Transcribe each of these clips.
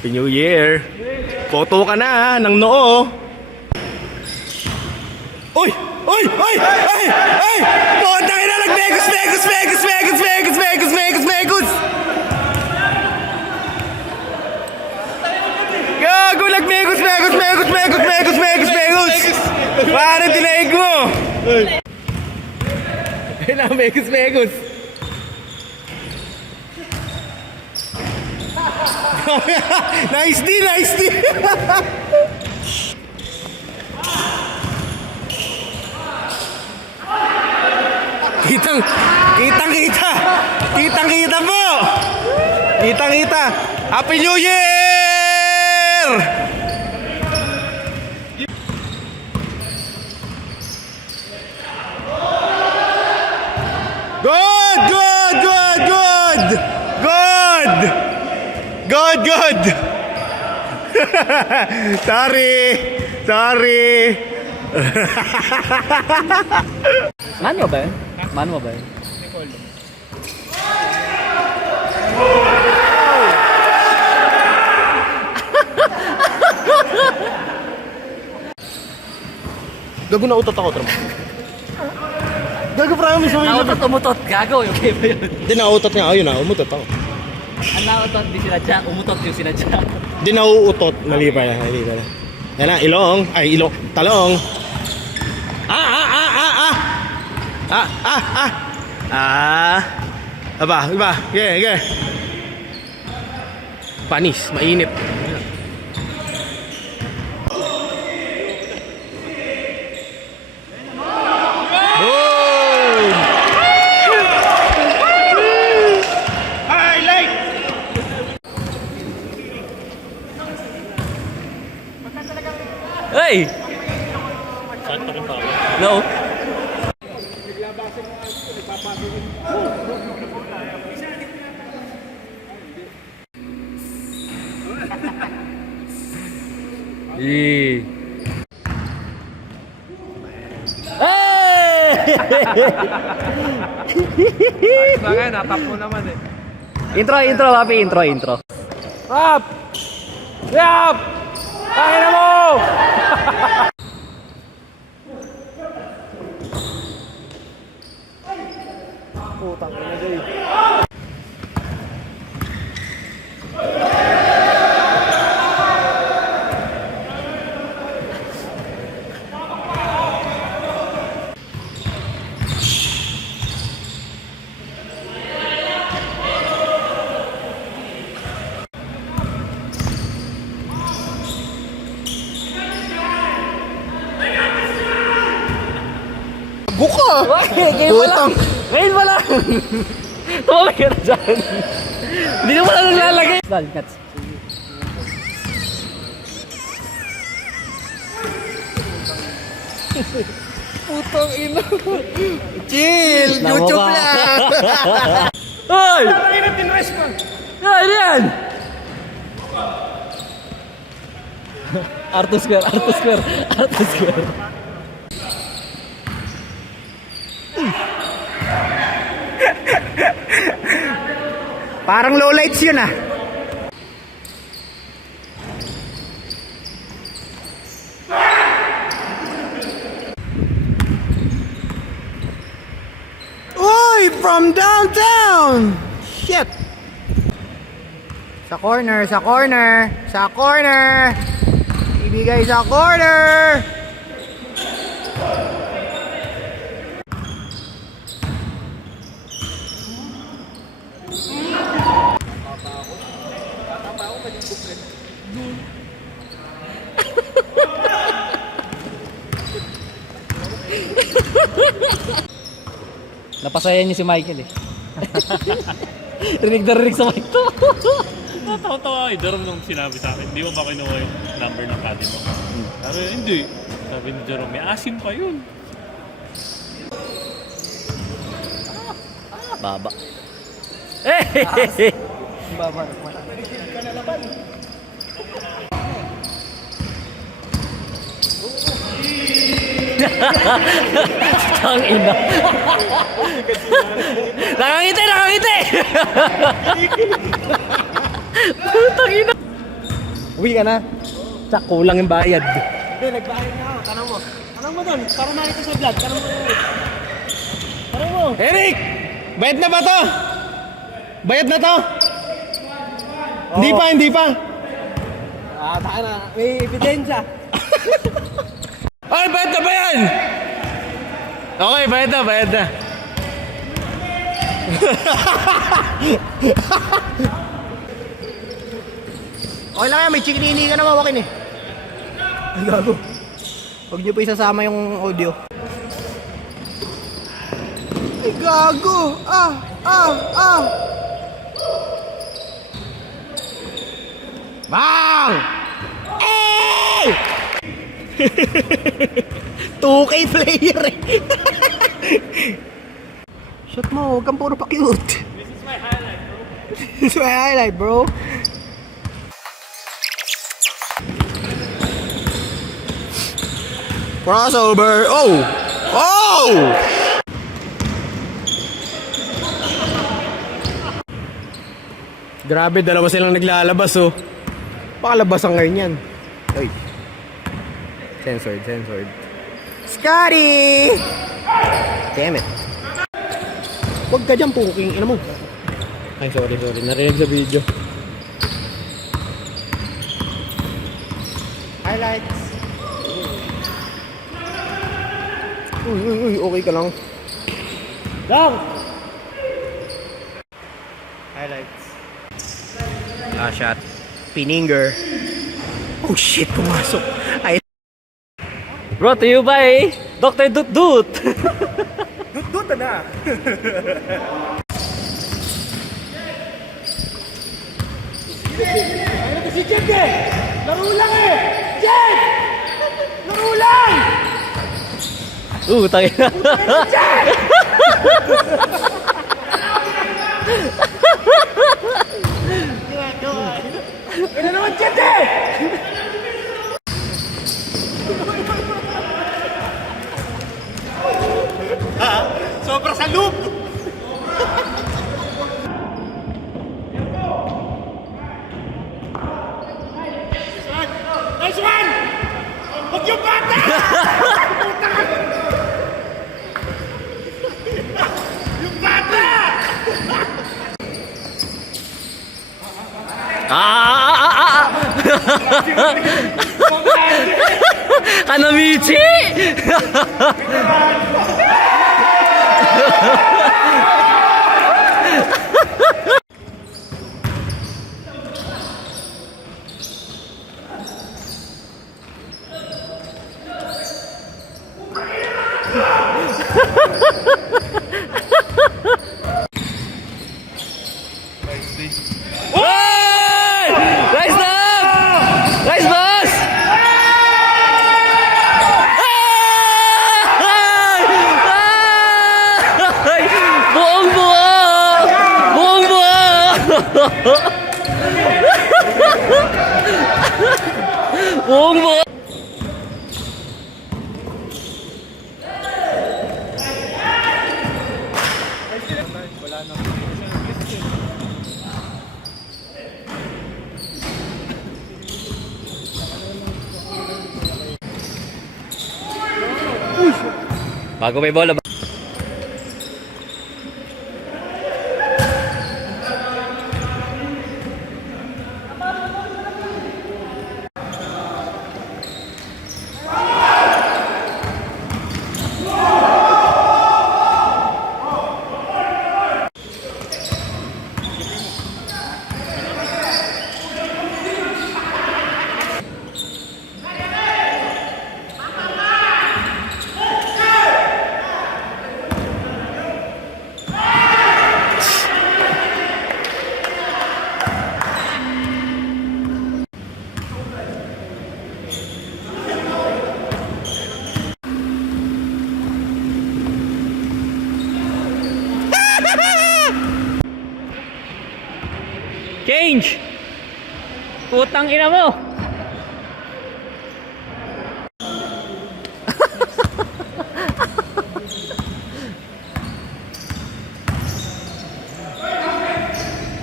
Happy New Year! Photo ka na ng noo! Uy! Uy! Uy! Ay! Ay! Puta ka na! Nag-Vegas! Vegas! Vegas! Vegas! Vegas! Vegas! Vegas! Vegas! Gago! Nag-Vegas! Vegas! Vegas! Vegas! Vegas! Vegas! Vegas! Parang tinaig mo! Ayun na! Vegas! Vegas! Nice D! Nice D! Kitang kita! Kitang kita po! Kitang kita! Happy New Year! Good! Good! Good! Good! Good! Good! Good! Sorry! Sorry! Mano ba? Mano ba? Gago na utot ako, Tram. Gago, promise mo yun. Nautot, umutot. Gago, okay ba yun? Hindi, nautot nga. Ayun na, umutot ako. Ang nautot, di sinadya. Umutot yung sinadya. Hindi, nauutot. Mali pa na, mali pa na. Yan na, ilong. Ay, ilong. Talong. Aba, iba. Okay. Panis, mainit. Hey! No. Hey! Bagay, natap mo naman eh. Intro, papi. Intro. Rap! Rap! Kaya mo! Putang ina day. Buka! Ngayon pa lang! Ngayon pa lang! Tumamay ka na dyan! Hindi na wala naglalagay! Nuts. Putang ina! Chill! YouTube lang! Hoy! Ay, ano yan? Arto Square. Parang low lights yun ah. Uy! From downtown! Shit! Sa corner! Ibigay sa corner! Napasaya niyo si Michael eh. Rinig na rinig sa mic to. Natawa-tawa kay Jerome nung sinabi sa akin, di mo ba kinuha yung number ng caddy mo? Sabi, hindi. Sabi ni Jerome, may asim pa yun. Baba. Eh! Baba. Tang ina. Nakangiti! Putang ina. Uwi ka na. Tsak, kulang yung bayad. Hindi, nagbayad na ako. Tanong mo. Tanong mo doon. Para nakita sa vlog. Tanong mo doon. Tanong mo. Eric! Bayad na ba to? Bayad na to? Hindi pa, hindi pa. Taka na. May ebidensya. Ay, bayad na ba yan? Okay, bayad na, bayad na. Okay lang yan, may chikinini ka na mawakin eh. Ay, gago. Huwag niyo pa isasama yung audio. Ay, gago. Bang! Eh! 2K player eh. Shot mo, huwag kang puro pa-cute. This is my highlight, bro. Crossover. Oh! Oh! Grabe, dalawa silang naglalabas oh. Pakalabasan ngayon yan. Uy. Censored, censored. Scotty! Damn it. Huwag ka dyan, puking ina mo. Ay, sorry. Narinig sa video. Highlights. Uy, okay ka lang. Lang! Highlights. Shot. Pininger. Oh shit, pumasok. Ay, Bro, to you by Dr. Dut Dut. Dut-duta na. Ano to si Jet eh? Laro lang eh! Jet! Laro lang! Tangina. Ano naman Jet eh? Sobra sa loop! Nice one! Huwag yung bata! Yung bata! Kanamichi! Oy! Nice stop! Nice boss! Ay! Buong buo! Buong buo! Buong buo! Bago may bola. Change! Putang ina mo!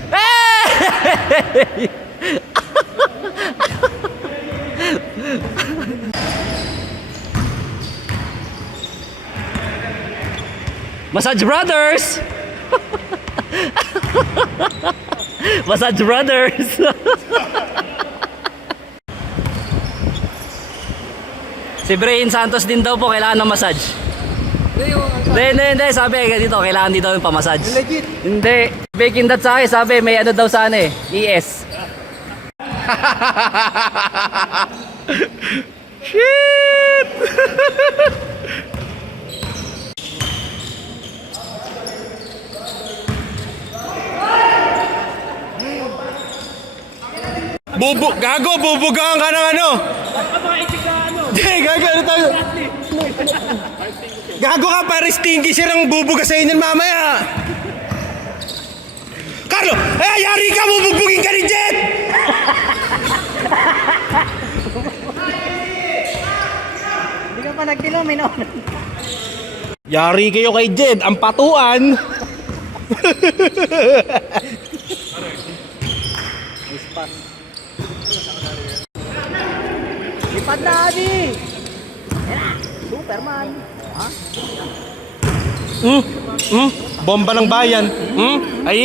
Hey! Massage Brothers! Massage Brothers! Si Brain Santos din daw po kailangan ng massage. Hindi. Sabi dito, kailangan dito yung pamassage. Legit. Hindi. Baking that sa akin, sabi may ano daw sana eh. ES. Shit! Gago, bubugaan ka ng ano? Hindi, gago, ano tayo? Gago ka, para stinky siya ng bubuga sa inyo mamaya. Carlo, yari ka, bubugbugin ka ni Jet! Hindi ka pa nagkilo, may nauna. Yari kayo kay Jed, ang patuan. Lipad na, Adi! Superman! Bomba ng bayan. Ay.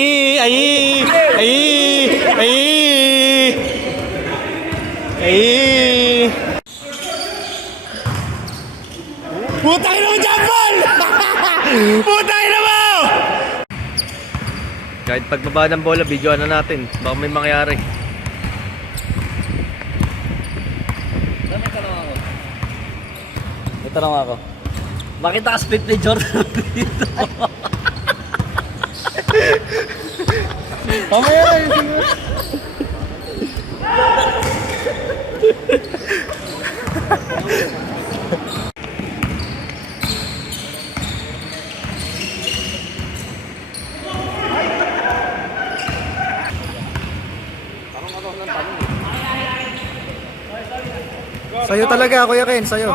Putay na mo, Jampol! Putay na mo! Kahit pagbaba ng bola, videoan na natin. Baka may mangyari. May tanong ako. Bakit naka-split ni Jordan dito? Mamaya na yun. Sa'yo talaga, Kuya Ken, sa'yo.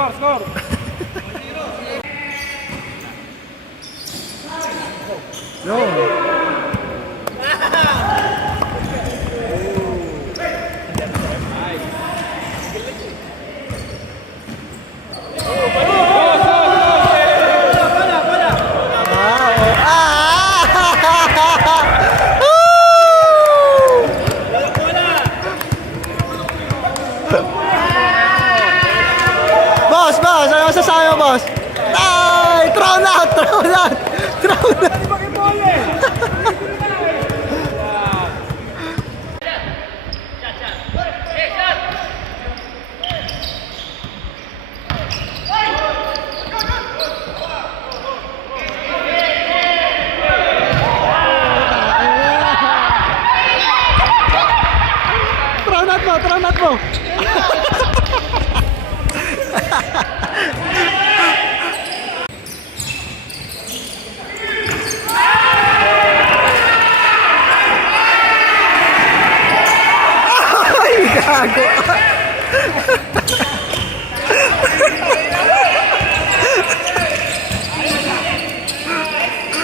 Boss, ano masasabi mo, boss? Ay, thrown out. Thrown out mo. Ay, gago.